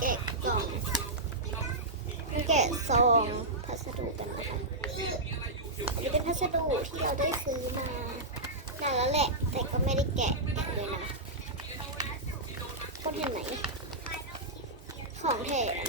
แกะกล่อง แกะซองพัสดุกันนะคะอันนี้เป็นพัสดุที่เราได้ซื้อมานาแล้วแหละ แต่ก็ไม่ได้แกะกัเลยนะคนเห็นไหนของแถม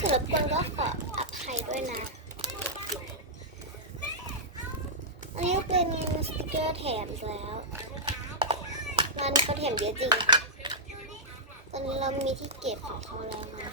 เกิดกวนก็ขออภัยด้วยนะ อันนี้เป็นสติกเกอร์แถมแล้ว มันก็แถมเยอะจริง ตอนนี้เรามีที่เก็บของเขาแล้วนะ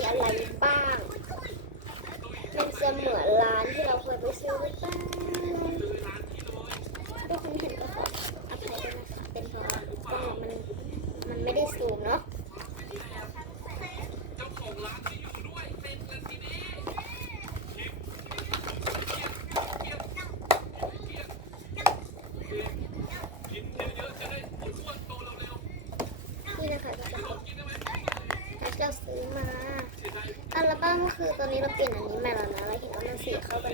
มีอะไรบ้าง มันจะเหมือนร้านที่เราเคยไปซื้อหรือเปล่าทุณเห็นก็คะอภัยด้วยนะคะเป็นเพราะว่ามันมันไม่ได้ซูม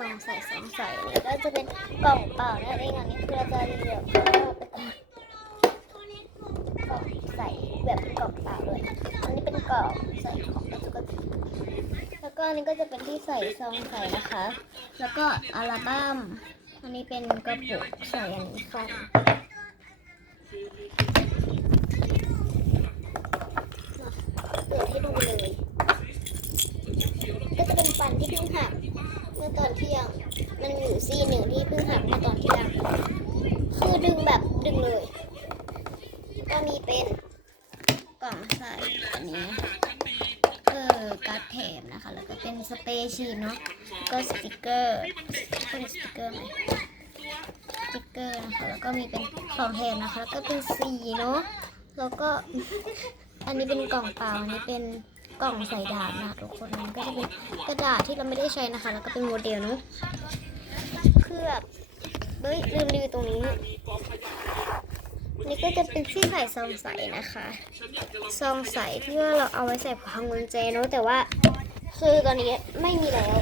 ล่องใส่สองใส่แล้วก็จะเป็นกล่องเปล่านั่นเองอันนี้คือเราจะรีวิวกล่องใส่แบบเป็นกล่องเปล่าเลยอันนี้เป็นกล่องใส่ของกระจุกกระจิกแล้วก็อันนี้ก็จะเป็นที่ใส่ซองใส่นะคะ แล้วก็อัลบั้มอันนี้เป็นกระปุกใส่อันนี้ฟันเปิดให้ดูเลยก็จะเป็นฟันที่เพิ่งหัก มื่อตอนเที่ยง มันอยู่ซี่หนึ่งที่เพิ่งหักเมื่อตอนเที่ยง คือดึงแบบดึงเลย ก็มีเป็นกล่องใส่อันนี้เออการ์ดแถมนะคะ แล้วก็เป็นสเปรย์ชีเนาะก็สติกเกอร์เป็นสติกเกอร์ไหมสติกเกอร์นะคะแล้วก็มีเป็นของแถมนะคะแล้วก็เป็นสีเนาะแล้วก็อันนี้เป็นกล่องเปล่าอันนี้เป็น กล่องใส่ดาบนะทุกคนมันก็จะเป็นกระดาษที่เราไม่ได้ใช้นะคะ แล้วก็เป็นโมเดลเนาะคือแบบเฮ้ยลืมรีวิวตรงนี้ นี่ก็จะเป็นที่ใส่ซองใสนะคะซองใสที่ว่าเราเอาไว้ใส่พวงกุญแจเนาะแต่ว่า คือตอนนี้ไม่มีแล้ว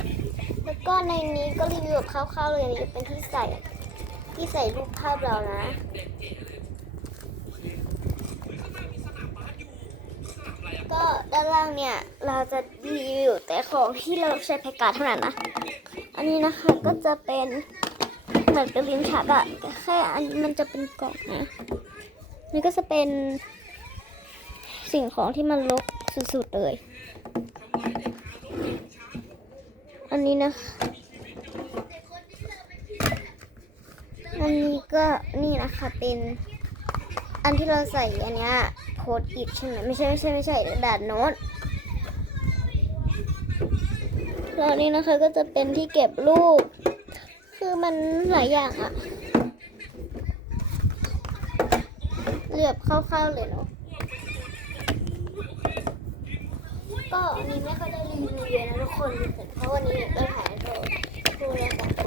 แล้วก็ในนี้ก็รีวิวแบบคร่าวๆเลยอันนี้เป็นที่ใส่ที่ใส่รูปภาพเรานะ ก็ด้านล่างเนี่ยเราจะรีวิวแต่ของที่เราใช้แพ็กการ์ดเท่านั้นนะ อันนี้นะคะก็จะเป็นเหมือนเป็นลิ้นชักอะแค่อันนี้มันจะเป็นกล่องนะนี่ก็จะเป็นสิ่งของที่มันลกสุดๆเลย อันนี้นะคะอันนี้ก็นี่นะคะเป็นอันที่เราใส่อันเนี้ย โพสอิดใช่ไหมไม่ใช่ไม่ใช่ไม่ใช่กระดาษโน้ตแล้วนี่นะคะก็จะเป็นที่เก็บรูป คือมันหลายอย่างอะเลือบคร่าวๆเลยเนาะก็อันนี้ไม่ค่อยได้รีวิวเยอะนะทุกคน เพราะวันนี้เราถ่ายโทรโทรศัพท์ของแม่นั่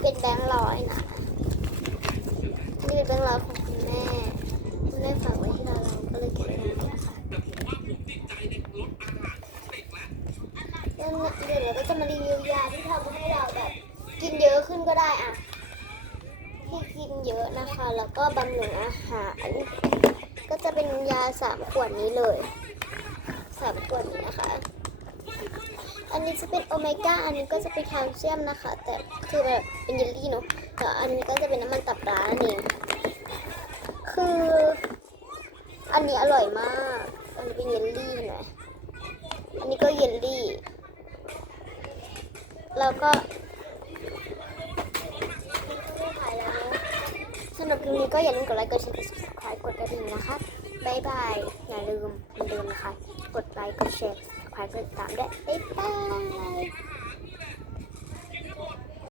เป็นแบงค์ร้อยนะ นี่เป็นแบงค์ร้อยของคุณแม่ คุณแม่ฝากไว้ที่เราเราก็เลยเก็บไว้นนี้ค่ะแล้วเดี๋ยวเราก็จะมารีวิวยาที่ทำให้เราแบบกินเยอะขึ้นก็ได้อะที่กินเยอะนะคะ แล้วก็บำรุงอาหาร ก็จะเป็นยาสามขวดนี้เลยสามขวดนี้นะคะ อันนี้จะเป็นโอเมก้า อันนี้ก็จะเป็นแคลเซียมนะคะ แต่คือแบบเป็นเยลลี่เนาะแต่อันนี้ก็จะเป็นน้ำมันตับปลานั่นเอง คืออันนี้อร่อยมาก อันนี้เป็นเยลลี่เห็นไหมอันนี้ก็เยลลี่ แล้วก็สำหรับคลิปนี้ก็อย่าลืมกดไลค์ กดแชร์ กด subscribe กดกระดิ่งนะคะ บ๊ายบาย อย่าลืมเหมือนเดิมนะคะ กดไลค์ กดแชร์ subscribe กดติดตามด้วยบ๊ายบาย